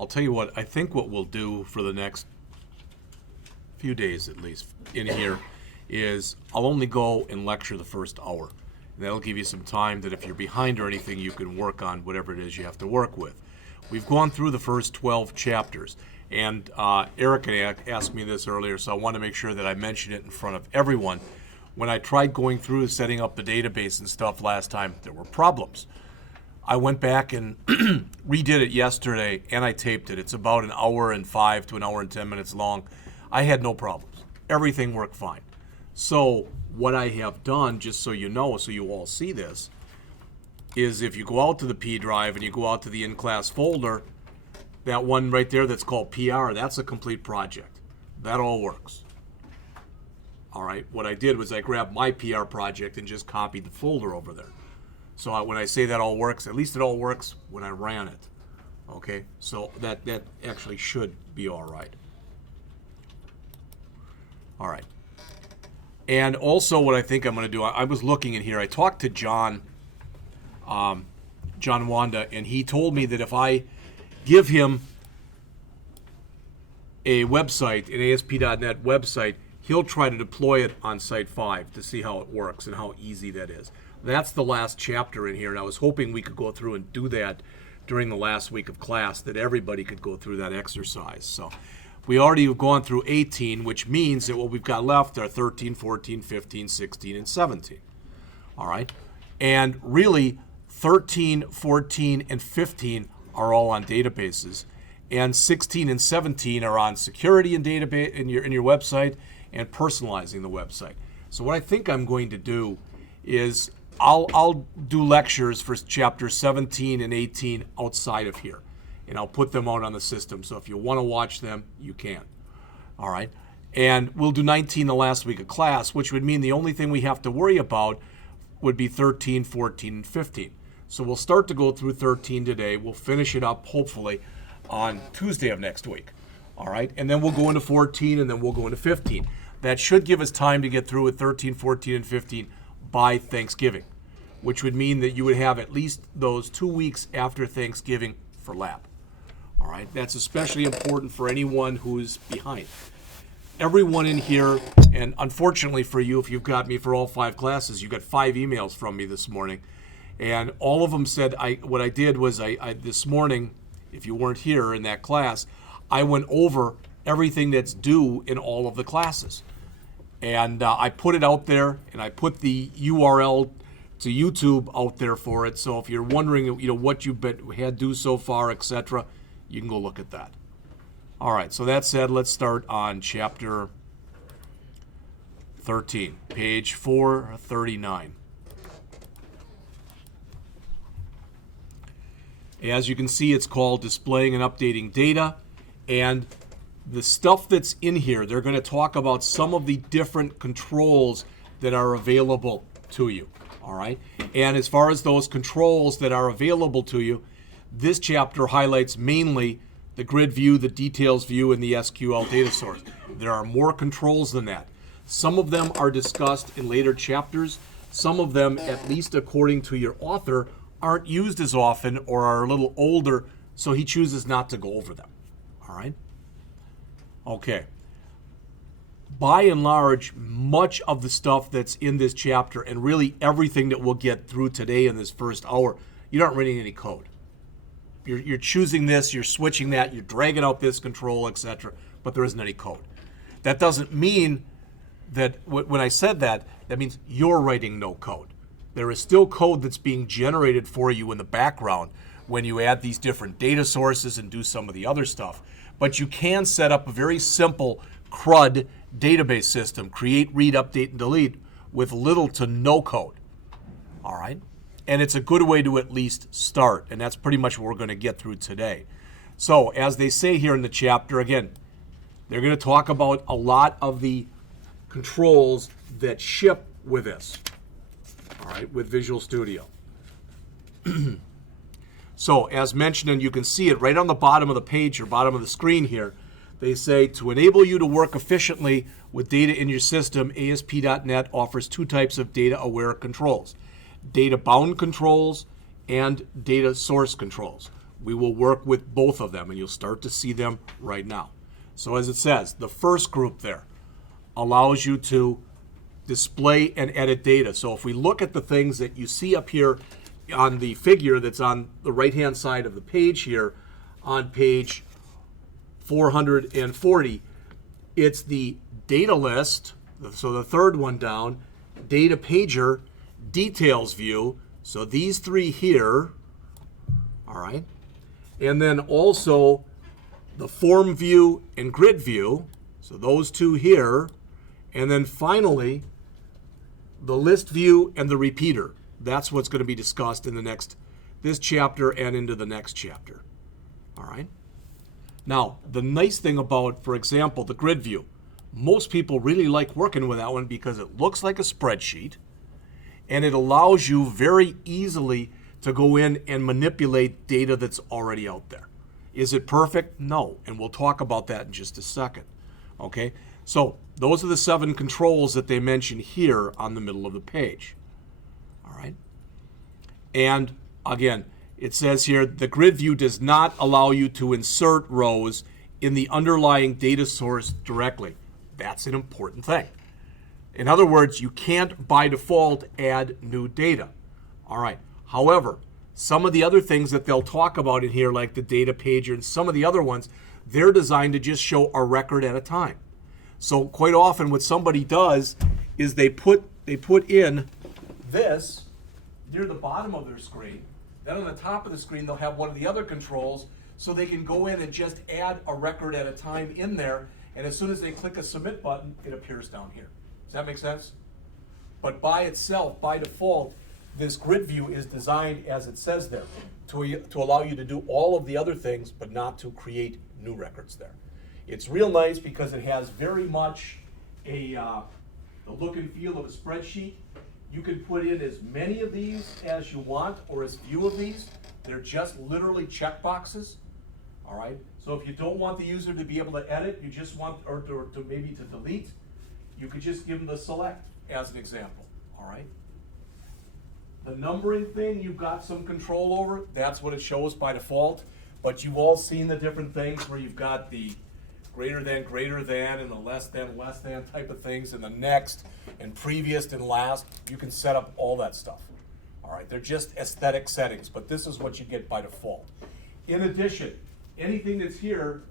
I'll tell you what, I think what we'll do for the next few days at least in here is I'll only go and lecture the first hour. And that'll give you some time that if you're behind or anything, you can work on whatever it is you have to work with. We've gone through the first 12 chapters. And Eric asked me this earlier, so I want to make sure that I mention it in front of everyone. When I tried going through setting up the database and stuff last time, there were problems. I went back and redid it yesterday, and I taped it. It's about an hour and 5 to an hour and 10 minutes long. I had no problems. Everything worked fine. So what I have done, just so you know, so you all see this, is if you go out to the P drive and you go out to the in-class folder, that one right there that's called PR, that's a complete project. That all works. All right, what I did was I grabbed my PR project and just copied the folder over there. So when I say that all works, at least it all works when I ran it. Okay, so that actually should be all right. All right. And also what I think I'm going to do, I was looking in here, I talked to John Wanda, and he told me that if I give him a website, an ASP.NET website, he'll try to deploy it on Site 5 to see how it works and how easy that is. That's the last chapter in here, and I was hoping we could go through and do that during the last week of class, that everybody could go through that exercise. So we already have gone through 18, which means that what we've got left are 13, 14, 15, 16, and 17. All right? And really, 13, 14, and 15 are all on databases, and 16 and 17 are on security and database in your website and personalizing the website. So what I think I'm going to do is I'll do lectures for chapter 17 and 18 outside of here, and I'll put them out on the system. So if you want to watch them, you can. All right, and we'll do 19 the last week of class, which would mean the only thing we have to worry about would be 13, 14, and 15. So we'll start to go through 13 today. We'll finish it up, hopefully, on Tuesday of next week. All right, and then we'll go into 14, and then we'll go into 15. That should give us time to get through with 13, 14, and 15 by Thanksgiving, which would mean that you would have at least those 2 weeks after Thanksgiving for lab. All right, that's especially important for anyone who's behind. Everyone in here, and unfortunately for you, if you've got me for all 5 classes, you got 5 emails from me this morning. And all of them said, what I did was I this morning, if you weren't here in that class, I went over everything that's due in all of the classes. And I put it out there, and I put the URL to YouTube out there for it. So if you're wondering, what you've had due so far, etc., you can go look at that. All right, so that said, let's start on chapter 13, page 439. As you can see, it's called Displaying and Updating Data. And the stuff that's in here, they're going to talk about some of the different controls that are available to you. All right? And as far as those controls that are available to you, this chapter highlights mainly the grid view, the details view, and the Sqldatasource. There are more controls than that. Some of them are discussed in later chapters. Some of them, at least according to your author, aren't used as often or are a little older, so he chooses not to go over them. All right? Okay. By and large, much of the stuff that's in this chapter, and really everything that we'll get through today in this first hour, you're not writing any code. You're choosing this, you're switching that, you're dragging out this control, etc., but there isn't any code. That doesn't mean that when I said that, that means you're writing no code. There is still code that's being generated for you in the background when you add these different data sources and do some of the other stuff. But you can set up a very simple CRUD database system, create, read, update, and delete, with little to no code. All right? And it's a good way to at least start, and that's pretty much what we're going to get through today. So, as they say here in the chapter, again, they're going to talk about a lot of the controls that ship with this. All right, with Visual Studio. So, as mentioned, and you can see it right on the bottom of the page or bottom of the screen here, they say, to enable you to work efficiently with data in your system, ASP.NET offers 2 types of data-aware controls: data-bound controls and data source controls. we will work with both of them, and you'll start to see them right now. So as it says, the first group there allows you to display and edit data. So if we look at the things that you see up here on the figure that's on the right-hand side of the page here, on page 440, it's the data list, so the third one down, data pager, details view, so these three here, all right, and then also the form view and grid view, so those two here, and then finally the list view and the repeater. That's what's going to be discussed in this chapter and into the next chapter. All right. Now, the nice thing about, for example, the grid view, most people really like working with that one because it looks like a spreadsheet and it allows you very easily to go in and manipulate data that's already out there. Is it perfect? No, and we'll talk about that in just a second. Okay, so those are the 7 controls that they mention here on the middle of the page. All right, and again, it says here, the grid view does not allow you to insert rows in the underlying data source directly. That's an important thing. In other words, you can't by default add new data. All right. However, some of the other things that they'll talk about in here, like the data pager and some of the other ones, they're designed to just show a record at a time. So quite often what somebody does is they put in this near the bottom of their screen. Then on the top of the screen, they'll have one of the other controls so they can go in and just add a record at a time in there. And as soon as they click a submit button, it appears down here. Does that make sense? But by itself, by default, this grid view is designed as it says there to allow you to do all of the other things, but not to create new records there. It's real nice because it has very much the look and feel of a spreadsheet. You can put in as many of these as you want, or as few of these. They're just literally checkboxes. All right. So if you don't want the user to be able to edit, you just want or to maybe to delete, you could just give them the select as an example. All right. The numbering thing, you've got some control over. That's what it shows by default. But you've all seen the different things where you've got the greater than, and the less than type of things, and the next, and previous, and last. You can set up all that stuff. All right, they're just aesthetic settings, but this is what you get by default. In addition, anything that's here,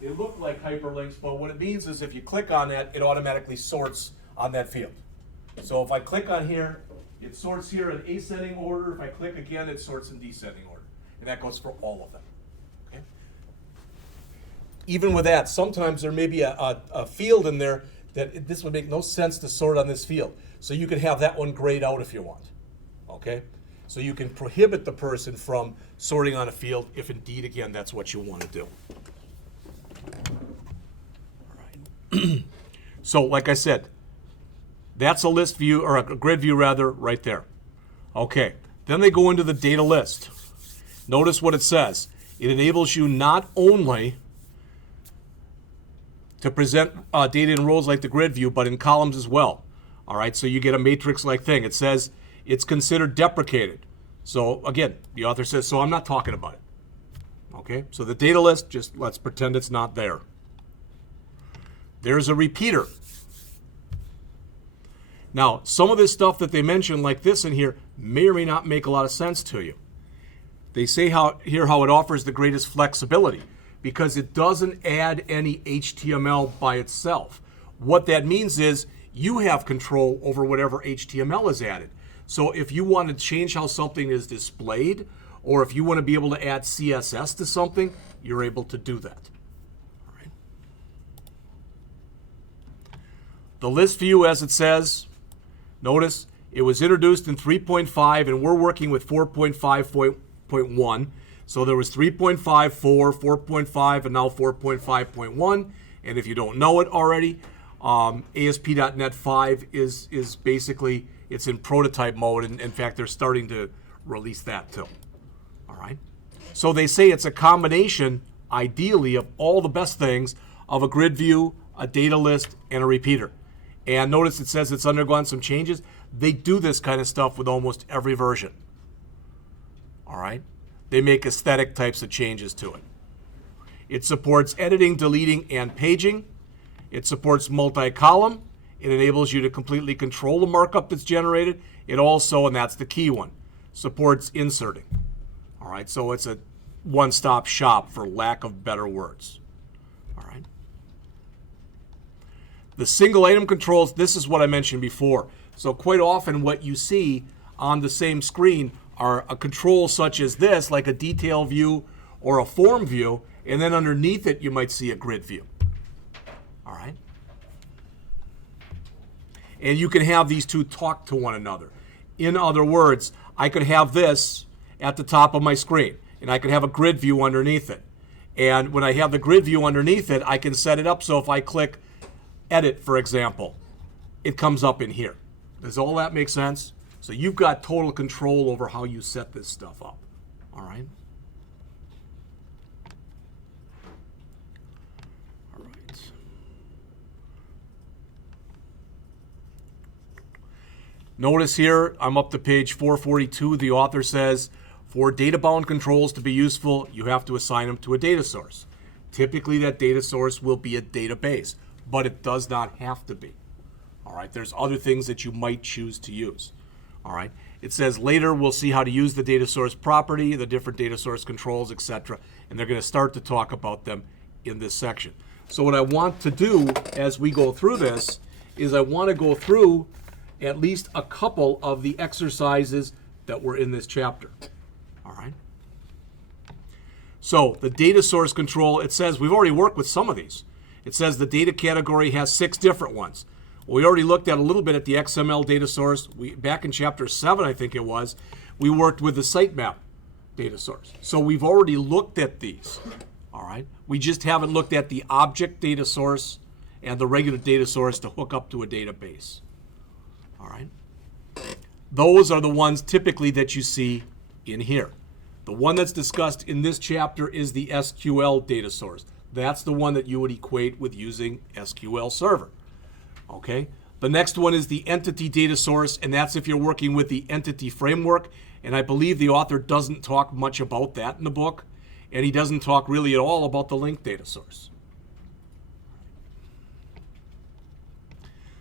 they look like hyperlinks, but what it means is if you click on that, it automatically sorts on that field. So if I click on here, it sorts here in ascending order. If I click again, it sorts in descending order. And that goes for all of them. Okay? Even with that, sometimes there may be a field in there that this would make no sense to sort on this field. So you can have that one grayed out if you want. Okay? So you can prohibit the person from sorting on a field if indeed, again, that's what you want to do. All right. So like I said, that's a list view, or a grid view rather, right there. Okay, then they go into the data list. Notice what it says. It enables you not only to present data in rows like the grid view, but in columns as well. All right, so you get a matrix-like thing. It says it's considered deprecated. So again, the author says, so I'm not talking about it. Okay, so the data list, just let's pretend it's not there. There's a repeater. Now, some of this stuff that they mention, like this in here, may or may not make a lot of sense to you. They say here how it offers the greatest flexibility because it doesn't add any HTML by itself. What that means is you have control over whatever HTML is added. So if you want to change how something is displayed, or if you want to be able to add CSS to something, you're able to do that. All right. The list view, as it says, notice it was introduced in 3.5 and we're working with 4.5.1. So there was 3.5, 4, 4.5, and now 4.5.1. And if you don't know it already, ASP.NET 5 is basically, it's in prototype mode. And in fact, they're starting to release that too. All right. So they say it's a combination, ideally, of all the best things of a grid view, a data list, and a repeater. And notice it says it's undergone some changes. They do this kind of stuff with almost every version. All right. They make aesthetic types of changes to it. It supports editing, deleting, and paging. It supports multi-column. It enables you to completely control the markup that's generated. It also, and that's the key one, supports inserting. All right, so it's a one-stop shop for lack of better words. All right. The single item controls, this is what I mentioned before. So quite often what you see on the same screen are a control such as this, like a detail view or a form view, and then underneath it you might see a grid view. All right. And you can have these two talk to one another. In other words, I could have this at the top of my screen, and I could have a grid view underneath it. And when I have the grid view underneath it, I can set it up so if I click edit, for example, it comes up in here. Does all that make sense? So you've got total control over how you set this stuff up. All right? All right. Notice here, I'm up to page 442. The author says, for data-bound controls to be useful, you have to assign them to a data source. Typically, that data source will be a database, but it does not have to be. All right, there's other things that you might choose to use. All right, it says later we'll see how to use the data source property, the different data source controls, etc., and they're going to start to talk about them in this section. So what I want to do as we go through this is I want to go through at least a couple of the exercises that were in this chapter. All right. So the data source control, it says we've already worked with some of these. It says the data category has 6 different ones. Well, we already looked at a little bit at the XML data source. Back in chapter 7, I think it was, we worked with the sitemap data source. So we've already looked at these. All right. We just haven't looked at the object data source and the regular data source to hook up to a database. All right. Those are the ones typically that you see in here. The one that's discussed in this chapter is the SQL data source. That's the one that you would equate with using SQL Server. Okay. The next one is the entity data source, and that's if you're working with the entity framework. And I believe the author doesn't talk much about that in the book, and he doesn't talk really at all about the link data source.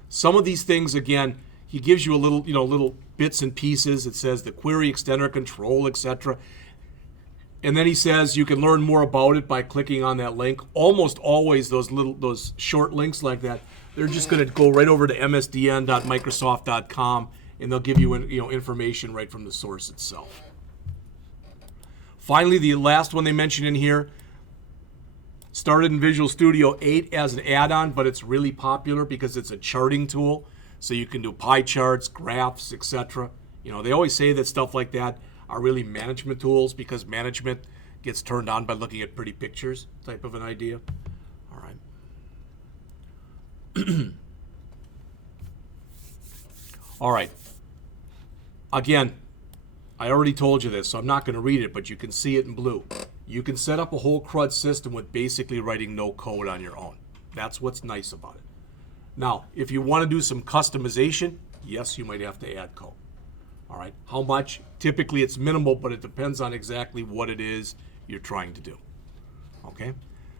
Some of these things, again, he gives you a little, little bits and pieces. It says the query extender control, etc. And then he says you can learn more about it by clicking on that link. Almost always those short links like that, they're just going to go right over to msdn.microsoft.com, and they'll give you information right from the source itself. Finally, the last one they mentioned in here started in Visual Studio 8 as an add-on, but it's really popular because it's a charting tool. So you can do pie charts, graphs, etc. They always say that stuff like that are really management tools because management gets turned on by looking at pretty pictures type of an idea. All right. All right. Again, I already told you this, so I'm not going to read it, but you can see it in blue. You can set up a whole CRUD system with basically writing no code on your own. That's what's nice about it. Now, if you want to do some customization, yes, you might have to add code. All right. How much? Typically, it's minimal, but it depends on exactly what it is you're trying to do. Okay.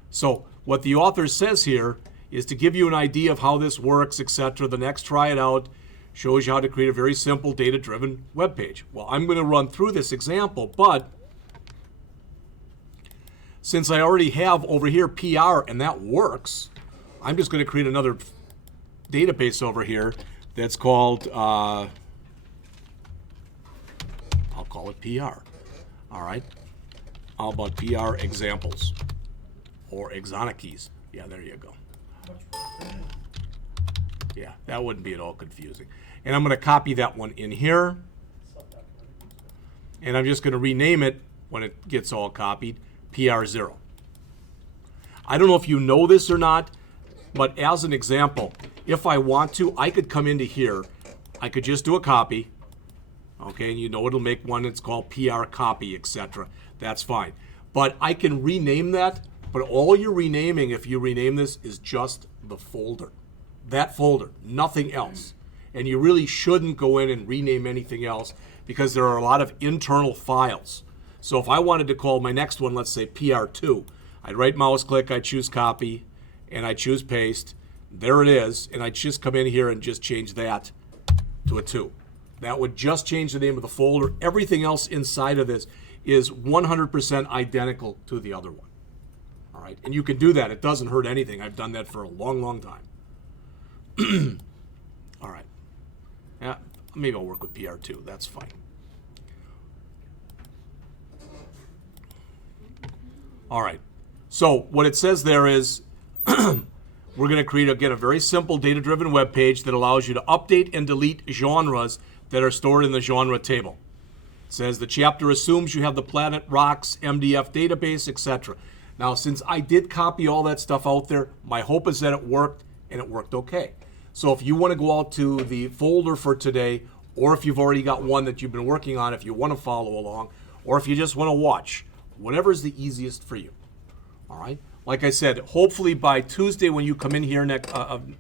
So what the author says here is to give you an idea of how this works, etc. The next try it out shows you how to create a very simple data-driven web page. Well, I'm going to run through this example, but since I already have over here PR and that works, I'm just going to create another database over here that's called, I'll call it PR. All right. How about PR examples or exonikis? Yeah, there you go. Yeah, that wouldn't be at all confusing. And I'm going to copy that one in here. And I'm just going to rename it when it gets all copied, PR0. I don't know if you know this or not, but as an example, if I want to, I could come into here. I could just do a copy. Okay, and it'll make one that's called PR copy, etc. That's fine. But I can rename that, but all you're renaming, if you rename this, is just the folder. That folder, nothing else. And you really shouldn't go in and rename anything else because there are a lot of internal files So if I wanted to call my next one, let's say PR2, I'd right mouse click, I'd choose copy, and I'd choose paste. There it is, and I'd just come in here and just change that to a 2. That would just change the name of the folder. Everything else inside of this is 100% identical to the other one. All right, and you can do that. It doesn't hurt anything. I've done that for a long, long time. All right. Yeah, maybe I'll work with PR2. That's fine. All right. So what it says there is we're going to create, again, a very simple data-driven web page that allows you to update and delete genres that are stored in the genre table. It says the chapter assumes you have the Planet Rocks MDF database, etc. Now, since I did copy all that stuff out there, my hope is that it worked, and it worked okay. So if you want to go out to the folder for today, or if you've already got one that you've been working on, if you want to follow along, or if you just want to watch, whatever is the easiest for you. All right? Like I said, hopefully by Tuesday when you come in here,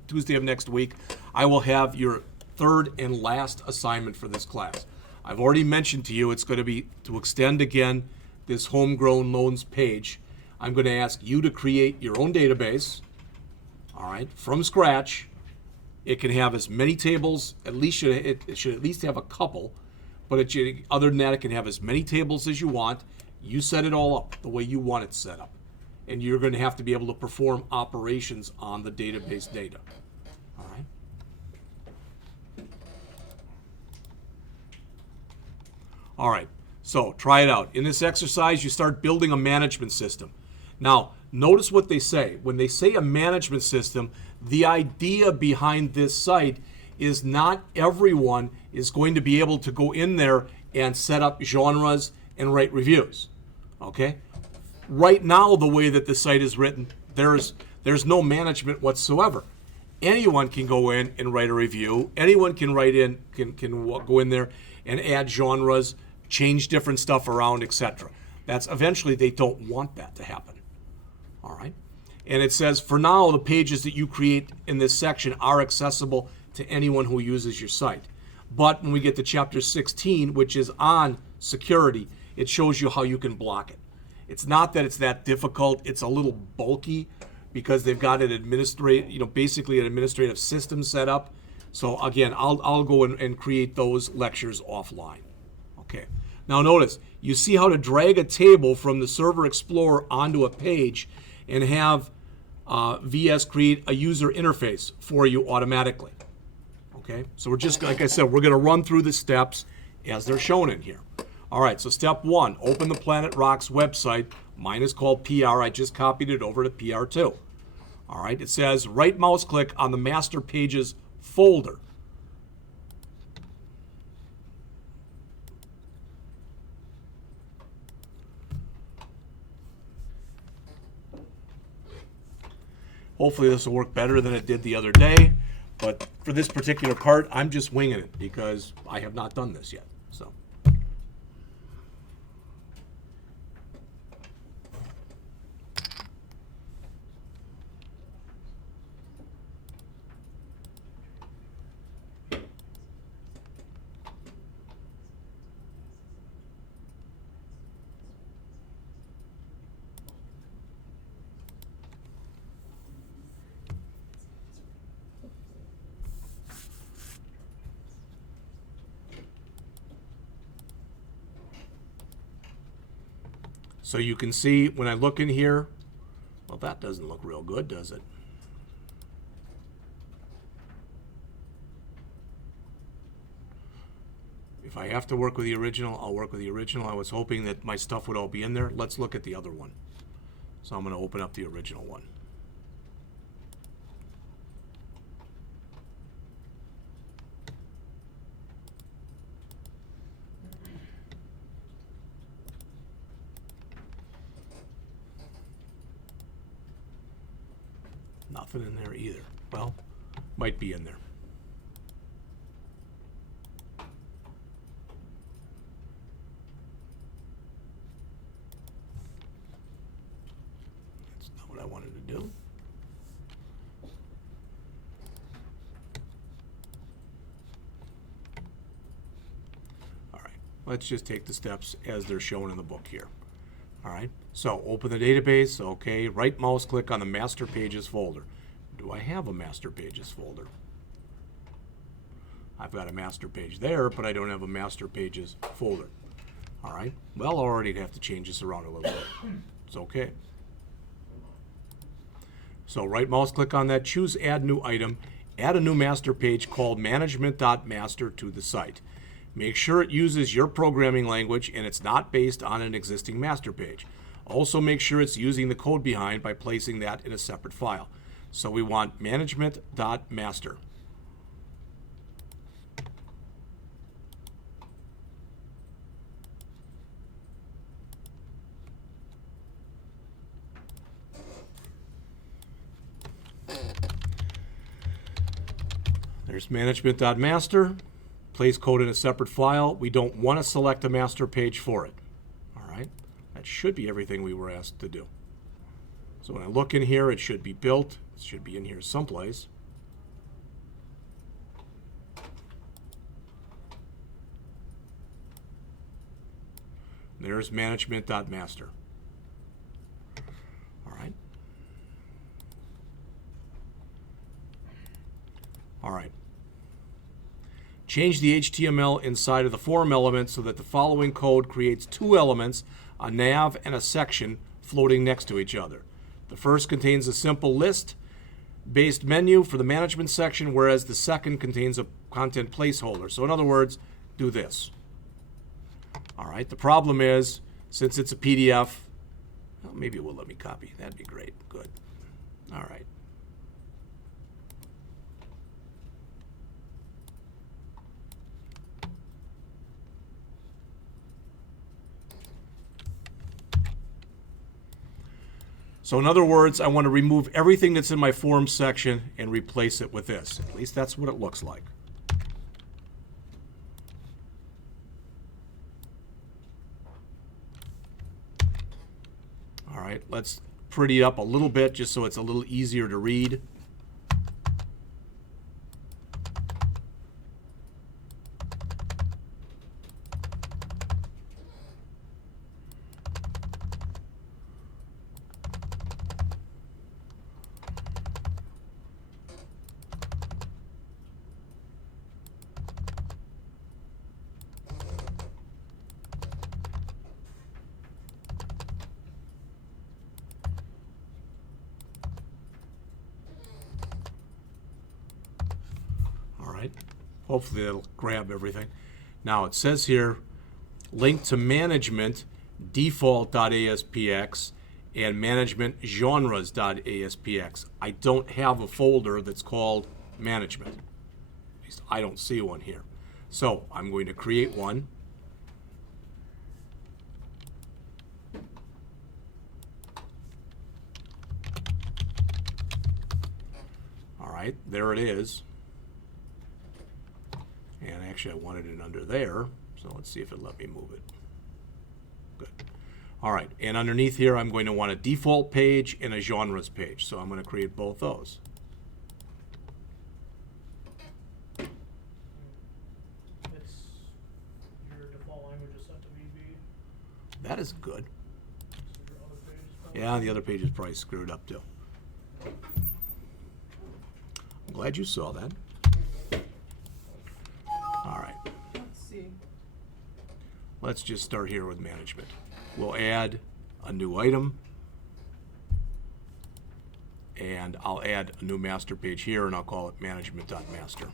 Tuesday of next week, I will have your third and last assignment for this class. I've already mentioned to you it's going to be to extend again this homegrown loans page. I'm going to ask you to create your own database, all right, from scratch. It can have as many tables, it should at least have a couple, but other than that, it can have as many tables as you want. You set it all up the way you want it set up. And you're going to have to be able to perform operations on the database data. All right. All right, so try it out. In this exercise, you start building a management system. Now, notice what they say. When they say a management system, the idea behind this site is not everyone is going to be able to go in there and set up genres and write reviews. Okay? Right now, the way that the site is written, there's no management whatsoever. Anyone can go in and write a review. Anyone can go in there and add genres, change different stuff around, etc. That's eventually they don't want that to happen. All right. And it says for now the pages that you create in this section are accessible to anyone who uses your site. But when we get to chapter 16, which is on security, it shows you how you can block it. It's not that it's that difficult. It's a little bulky because they've got an basically an administrative system set up. So again, I'll go and create those lectures offline. Okay. Now notice, you see how to drag a table from the Server Explorer onto a page and have VS create a user interface for you automatically. Okay. So we're just, like I said, we're going to run through the steps as they're shown in here. All right, so step 1, open the Planet Rocks website. Mine is called PR. I just copied it over to PR2. All right, it says right mouse click on the master pages folder. Hopefully this will work better than it did the other day, but for this particular part, I'm just winging it because I have not done this yet. So. So you can see when I look in here, well, that doesn't look real good, does it? If I have to work with the original, I'll work with the original. I was hoping that my stuff would all be in there. Let's look at the other one. So I'm going to open up the original one. Nothing in there either. Well, might be in there. That's not what I wanted to do. All right. let's just take the steps as they're shown in the book here. All right, so open the database, okay, right mouse click on the master pages folder. Do I have a master pages folder? I've got a master page there, but I don't have a master pages folder. All right, well, already have to change this around a little bit. It's okay. So right mouse click on that, choose add new item, add a new master page called management.master to the site. Make sure it uses your programming language and it's not based on an existing master page. Also make sure it's using the code behind by placing that in a separate file. So we want management.master. There's management.master. Place code in a separate file. We don't want to select a master page for it. All right, that should be everything we were asked to do. So when I look in here, it should be built. It should be in here someplace. There's management.master. All right. All right. Change the HTML inside of the form element so that the following code creates two elements, a nav and a section, floating next to each other. The first contains a simple list-based menu for the management section, whereas the second contains a content placeholder. So in other words, do this. All right, the problem is, since it's a PDF, well, maybe it will let me copy. That'd be great. Good. All right. So in other words, I want to remove everything that's in my forms section and replace it with this. At least that's what it looks like. All right, let's pretty it up a little bit just so it's a little easier to read. Hopefully that'll grab everything. Now it says here, link to management default.aspx and management genres.aspx. I don't have a folder that's called management. At least I don't see one here. So I'm going to create one. All right, there it is. And actually I wanted it under there, so let's see if it let me move it. Good. All right, and underneath here I'm going to want a default page and a genres page, so I'm going to create both those. It's your default language is set to VB. That is good. So your other page is probably Yeah, the other page is probably screwed up too. I'm glad you saw that. All right. Let's see. Let's just start here with management. We'll add a new item. And I'll add a new master page here, and I'll call it management.master.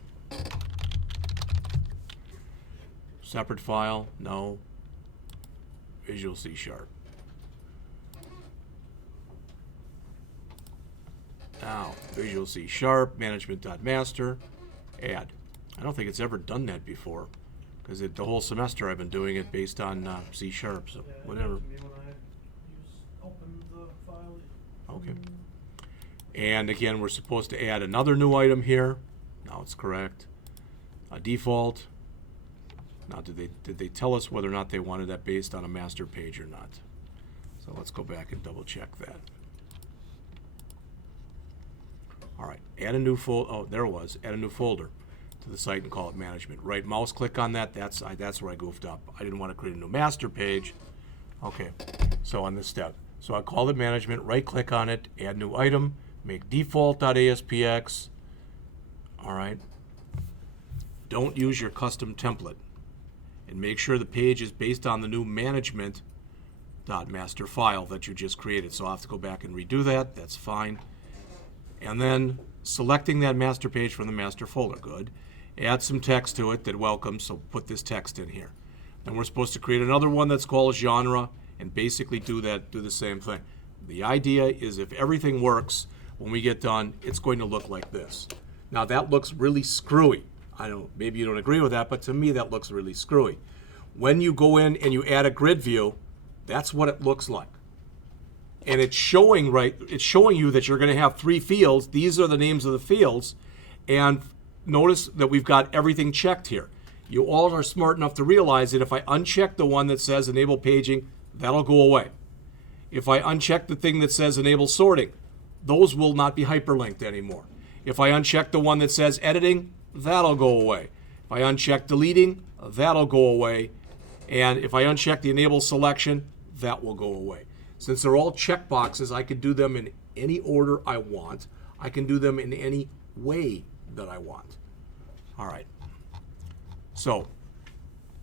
Separate file? No. Visual C#. Now, Visual C#, management.master, add. I don't think it's ever done that before, because the whole semester I've been doing it based on C#, so yeah, whatever. When I opened the file. Okay. And again, we're supposed to add another new item here. Now it's correct. A default. Now, did they tell us whether or not they wanted that based on a master page or not? So let's go back and double check that. All right, add a new folder. Oh, there it was. Add a new folder. to the site and call it management. Right mouse click on that, that's where I goofed up. I didn't want to create a new master page. Okay, so on this step. So I called it management, right click on it, add new item, make default.aspx. All right. Don't use your custom template. And make sure the page is based on the new management.master file that you just created. So I'll have to go back and redo that. That's fine. And then selecting that master page from the master folder. Good. Add some text to it that welcomes, so put this text in here. Then we're supposed to create another one that's called genre and basically do the same thing. The idea is if everything works, when we get done, it's going to look like this. Now that looks really screwy. Maybe you don't agree with that, but to me that looks really screwy. When you go in and you add a grid view, that's what it looks like. And it's showing you that you're going to have 3 fields. These are the names of the fields. And notice that we've got everything checked here. You all are smart enough to realize that if I uncheck the one that says enable paging, that'll go away. If I uncheck the thing that says enable sorting, those will not be hyperlinked anymore. If I uncheck the one that says editing, that'll go away. If I uncheck deleting, that'll go away. And if I uncheck the enable selection, that will go away. Since they're all checkboxes, I can do them in any order I want. I can do them in any way that I want. All right. So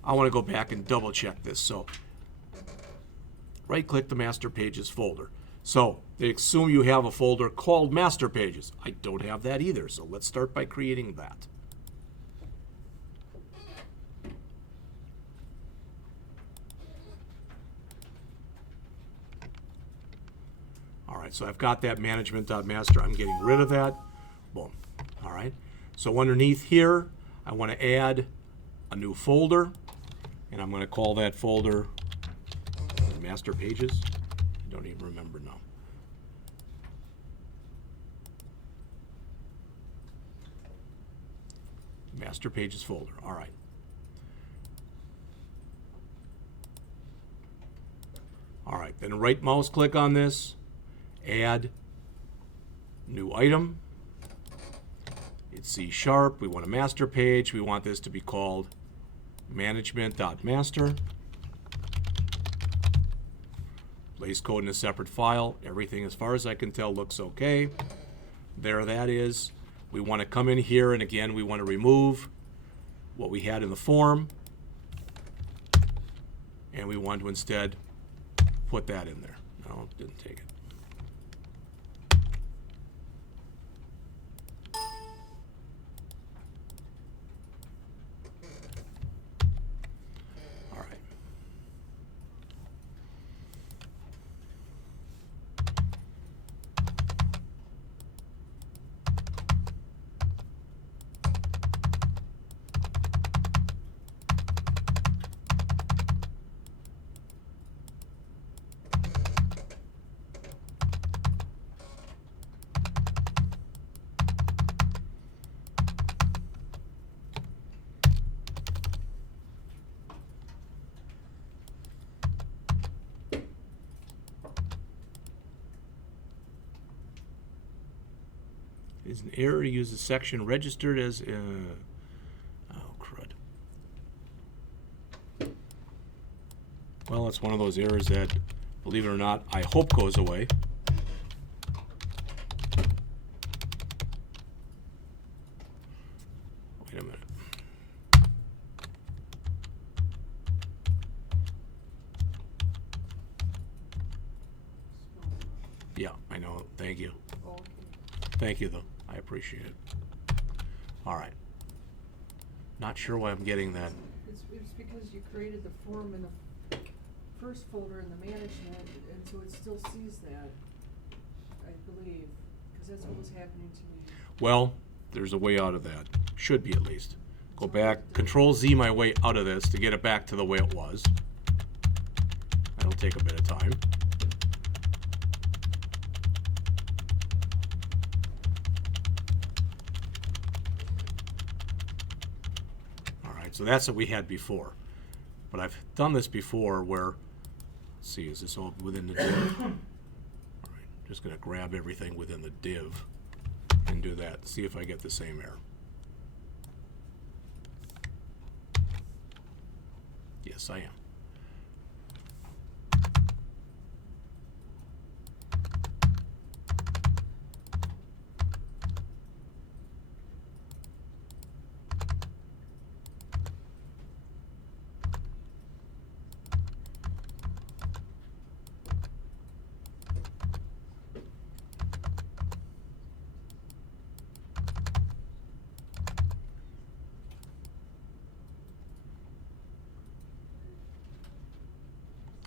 I want to go back and double check this. So right click the master pages folder. So they assume you have a folder called master pages. I don't have that either. So let's start by creating that. All right, so I've got that management.master. I'm getting rid of that. Boom. All right. So underneath here, I want to add a new folder, and I'm going to call that folder master pages. I don't even remember now. Master pages folder. All right. All right, then right mouse click on this, add new item. It's C#. We want a master page. We want this to be called management.master. Place code in a separate file. Everything, as far as I can tell, looks okay. There that is. We want to come in here, and again, we want to remove what we had in the form. And we want to instead put that in there. No, didn't take it. Is an error to use a section registered as oh crud. Well, it's one of those errors that, believe it or not, I hope goes away. Wait a minute. Yeah, I know. Thank you. Thank you, though. I appreciate it. All right. Not sure why I'm getting that. It's because you created the form in the first folder in the management, and so it still sees that, I believe, because that's what was happening to me. Well, there's a way out of that. Should be, at least. Go back, Control-Z my way out of this to get it back to the way it was. That'll take a bit of time. So that's what we had before. But I've done this before where, let's see, is this all within the div? All right, just going to grab everything within the div and do that. See if I get the same error. Yes, I am.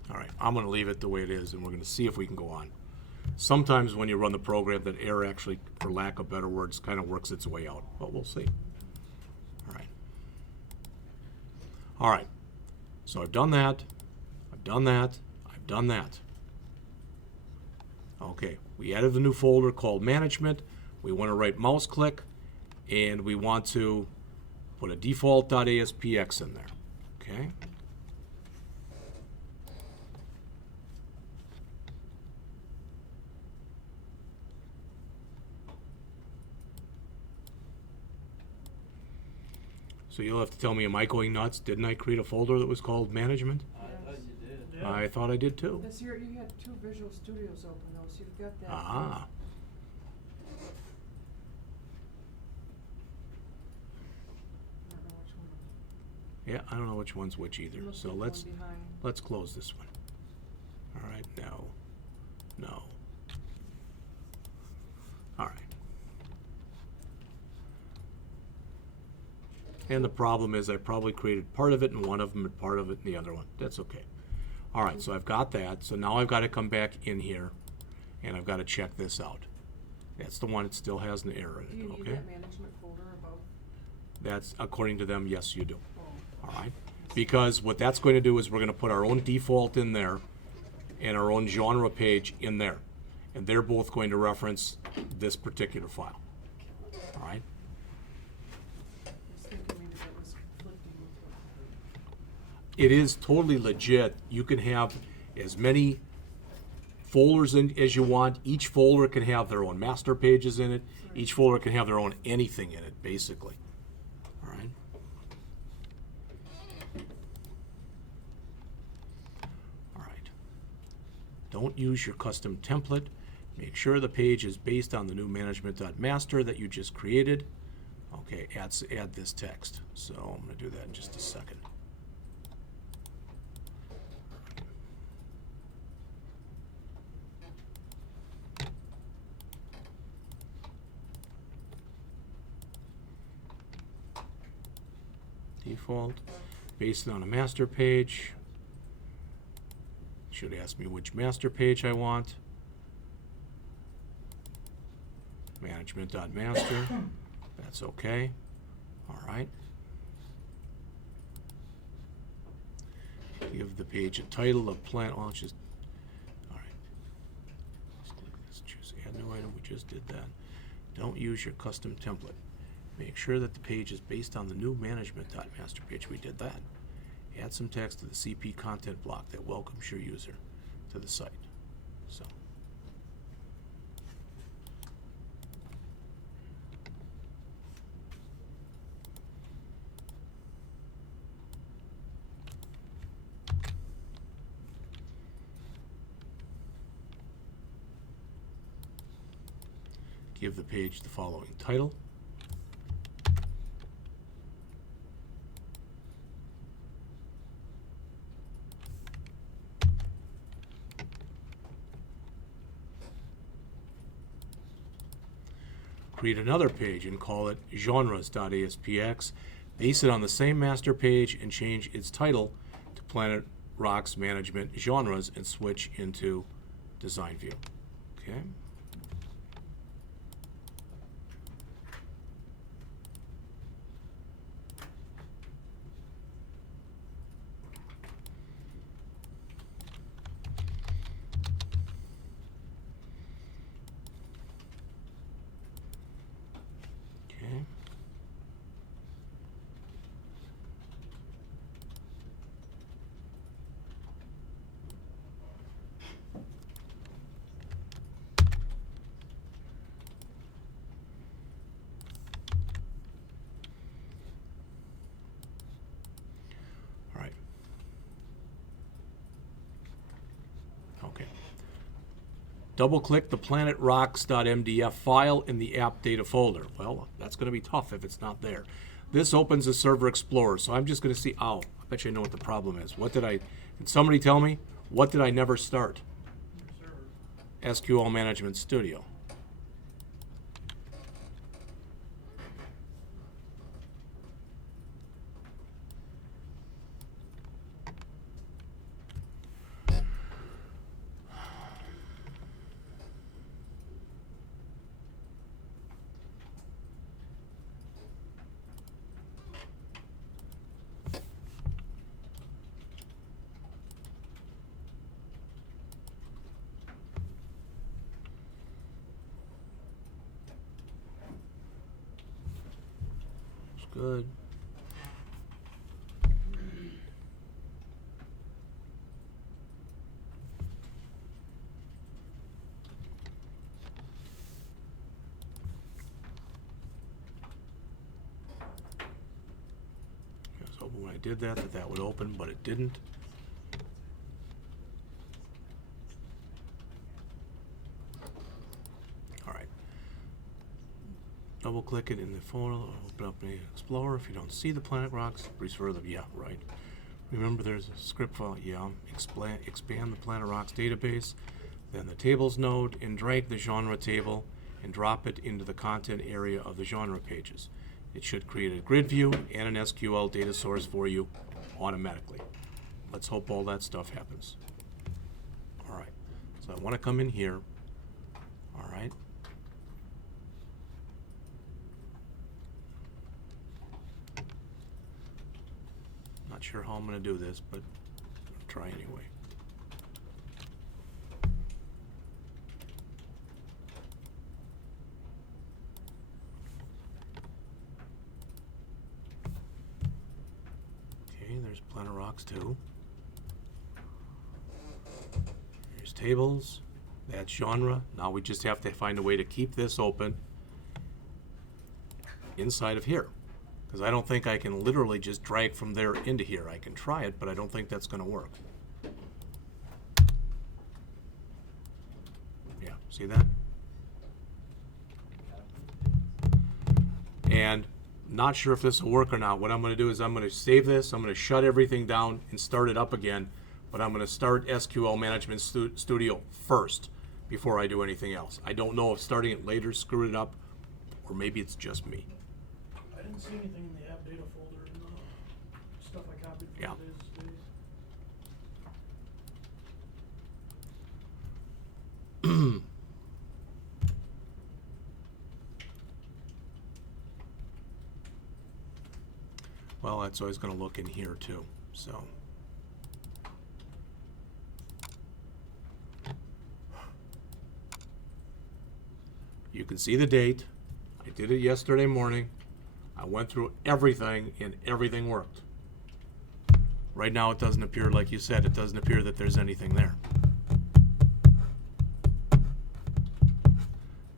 All right, I'm going to leave it the way it is, and we're going to see if we can go on. Sometimes when you run the program, that error actually, for lack of better words, kind of works its way out, but we'll see. All right. All right, so I've done that, I've done that, I've done that. Okay, we added the new folder called Management. We want to right mouse click, and we want to put a default.aspx in there, okay? So you'll have to tell me, am I going nuts? Didn't I create a folder that was called Management? I thought you did. Yeah. I thought I did too. This year, you had 2 Visual Studios open though, so you've got that. Ah. I don't know which one. Yeah, I don't know which one's which either. Must So be the let's one behind. let's close this one. All right, no. No. All right. And the problem is I probably created part of it in one of them and part of it in the other one. That's okay. All right, so I've got that. So now I've got to come back in here and I've got to check this out. That's the one that still has an error Do in you it, need okay? that management folder above? That's, according to them, yes, you do. Oh. All right? Because what that's going to do is we're going to put our own default in there and our own genre page in there. And they're both going to reference this particular file. All right? I was thinking maybe that was conflicting with what. It is totally legit. You can have as many folders in as you want. Each folder can have their own master pages in it. Each folder can have their own anything in it, basically. All right? All right. Don't use your custom template. Make sure the page is based on the new management.master that you just created. Okay, add this text. So I'm going to do that in just a second. Default, based on a master page. Should ask me which master page I want. Management.master. That's okay. All right. Give the page a title of plant. Well, it's just. All right. Let's choose add new item. We just did that. Don't use your custom template. Make sure that the page is based on the new management.master page. We did that. Add some text to the CP content block that welcomes your user to the site. So. Give the page the following title. Create another page and call it genres.aspx. Base it on the same master page and change its title to Planet Rock's Management Genres and switch into Design View. Okay. Okay. Double-click the planetrocks.mdf file in the app data folder. Well, that's going to be tough if it's not there. This opens the Server Explorer, so I'm just going to see, I bet you I know what the problem is. Can somebody tell me, what did I never start? SQL Management Studio. Good. I was hoping when I did that would open, but it didn't. All right. Double click it in the folder, open up the Explorer. If you don't see the Planet Rocks, breeze further. Yeah, right. Remember there's a script file. Yeah, expand the Planet Rocks database, then the tables node, and drag the genre table and drop it into the content area of the genre pages. It should create a grid view and an SQL data source for you automatically. Let's hope all that stuff happens. All right, so I want to come in here. All right. Not sure how I'm going to do this, but I'll try anyway. Okay, there's Planet Rocks 2. Here's tables. That's genre. Now we just have to find a way to keep this open inside of here. Because I don't think I can literally just drag from there into here. I can try it, but I don't think that's going to work. Yeah, see that? And not sure if this will work or not. What I'm going to do is I'm going to save this. I'm going to shut everything down and start it up again. But I'm going to start SQL Management Studio first before I do anything else. I don't know if starting it later screwed it up, or maybe it's just me. I didn't see anything in the app data folder in the stuff I copied from Yeah. today's. Well, that's always going to look in here too. So. You can see the date. I did it yesterday morning. I went through everything and everything worked. Right now it doesn't appear, like you said, it doesn't appear that there's anything there.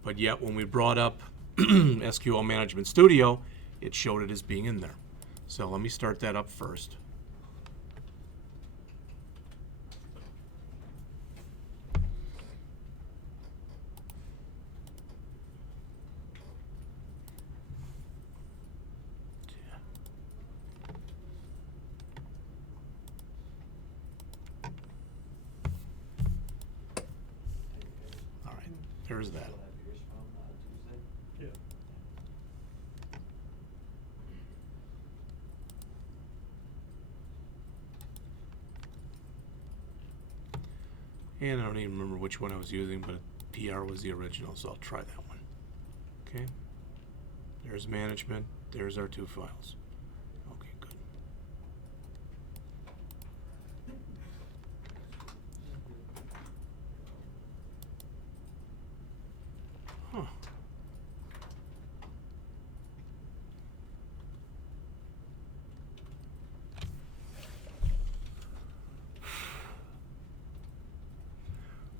But yet when we brought up SQL Management Studio, it showed it as being in there. So let me start that up first. All right, there's that. Yeah. And I don't even remember which one I was using, but PR was the original, so I'll try that one. Okay. There's management. There's our two files. Okay, good. Huh.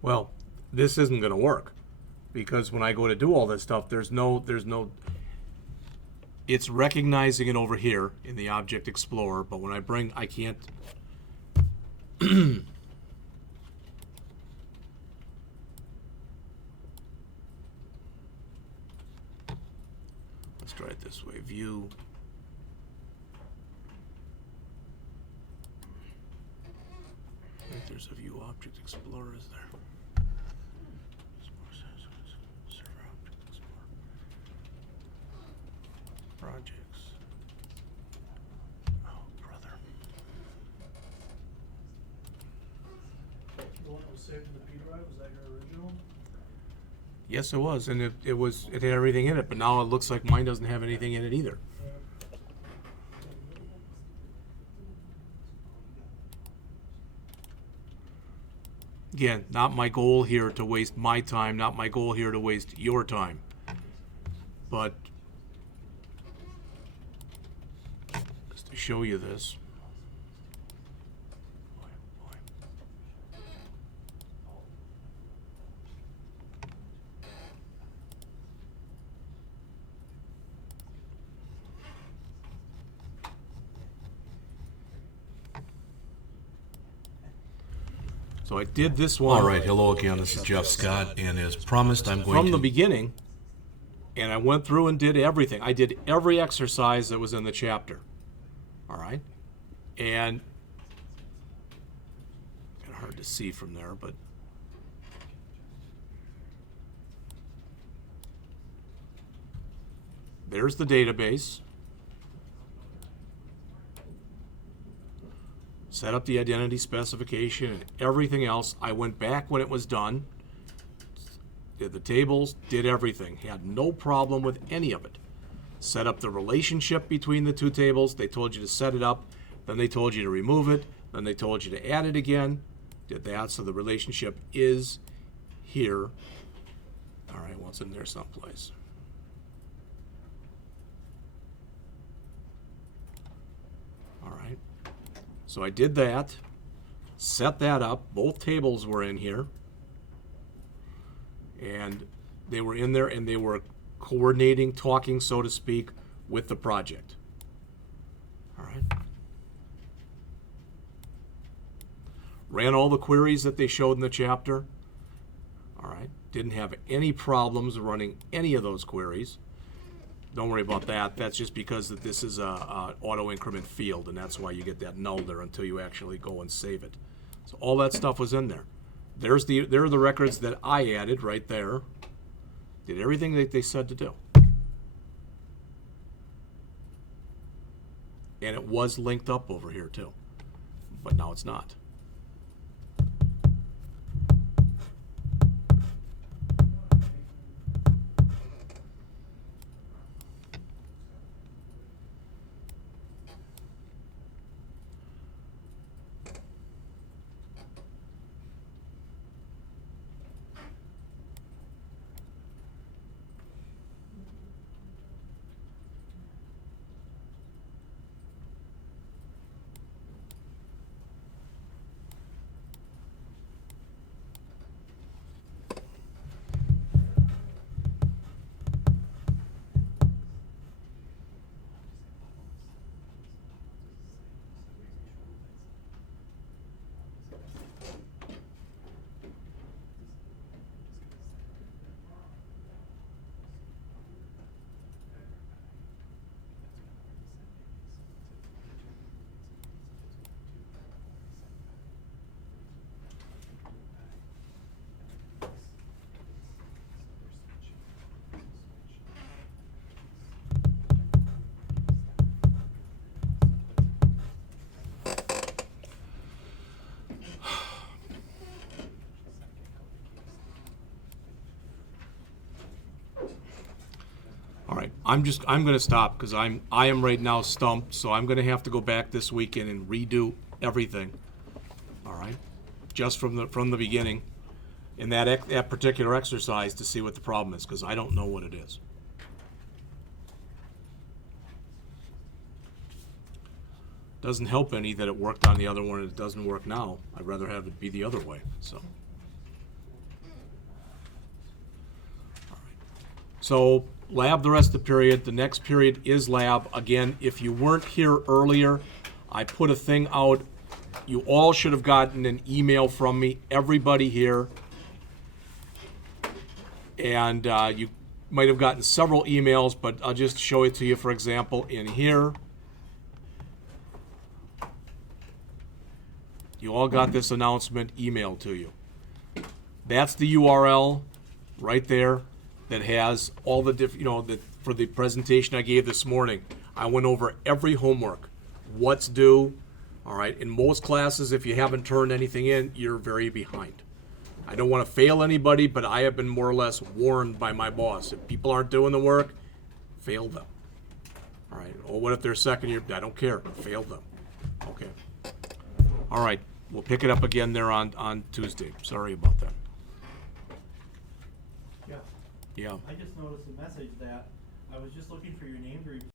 Well, this isn't going to work because when I go to do all this stuff, there's no, it's recognizing it over here in the Object Explorer, but when I can't, try it this way. View. I think there's a View Object Explorer, is there? Server Object Explorer. Projects. Oh, brother. The one that was saved in the P drive, was that your original? Yes, it was, and it had everything in it, but now it looks like mine doesn't have anything in it either. Again, not my goal here to waste my time, not my goal here to waste your time. But just to show you this. So I did this one. All right, hello again. This is Jeff Scott, and as promised, I'm going from to... the beginning, and I went through and did everything. I did every exercise that was in the chapter. All right? And kind of hard to see from there, but there's the database. Set up the identity specification and everything else. I went back when it was done, did the tables, did everything. Had no problem with any of it. Set up the relationship between the two tables. They told you to set it up. Then they told you to remove it. Then they told you to add it again. Did that, so the relationship is here. All right, well, it's in there someplace. All right. So I did that, set that up. Both tables were in here. And they were in there and they were coordinating, talking, so to speak, with the project. All right. Ran all the queries that they showed in the chapter. All right. Didn't have any problems running any of those queries. Don't worry about that. That's just because that this is a auto increment field, and that's why you get that null there until you actually go and save it. So all that stuff was in there. There are the records that I added right there. Did everything that they said to do. And it was linked up over here too. But now it's not. I'm going to stop because I am right now stumped, so I'm going to have to go back this weekend and redo everything. All right, just from the beginning, in that particular exercise to see what the problem is, because I don't know what it is. Doesn't help any that it worked on the other one and it doesn't work now. I'd rather have it be the other way. So. So lab the rest of the period. The next period is lab. Again, if you weren't here earlier, I put a thing out. You all should have gotten an email from me, everybody here. And might have gotten several emails, but I'll just show it to you. For example, in here, you all got this announcement emailed to you. That's the URL right there that has all the different, that for the presentation I gave this morning. I went over every homework, what's due. All right, in most classes, if you haven't turned anything in, you're very behind. I don't want to fail anybody, but I have been more or less warned by my boss. If people aren't doing the work, fail them. All right, or what if they're second year? I don't care, fail them. Okay. All right, we'll pick it up again there on Tuesday. Sorry about that. Yeah, Yeah. I just noticed a message that I was just looking for your name to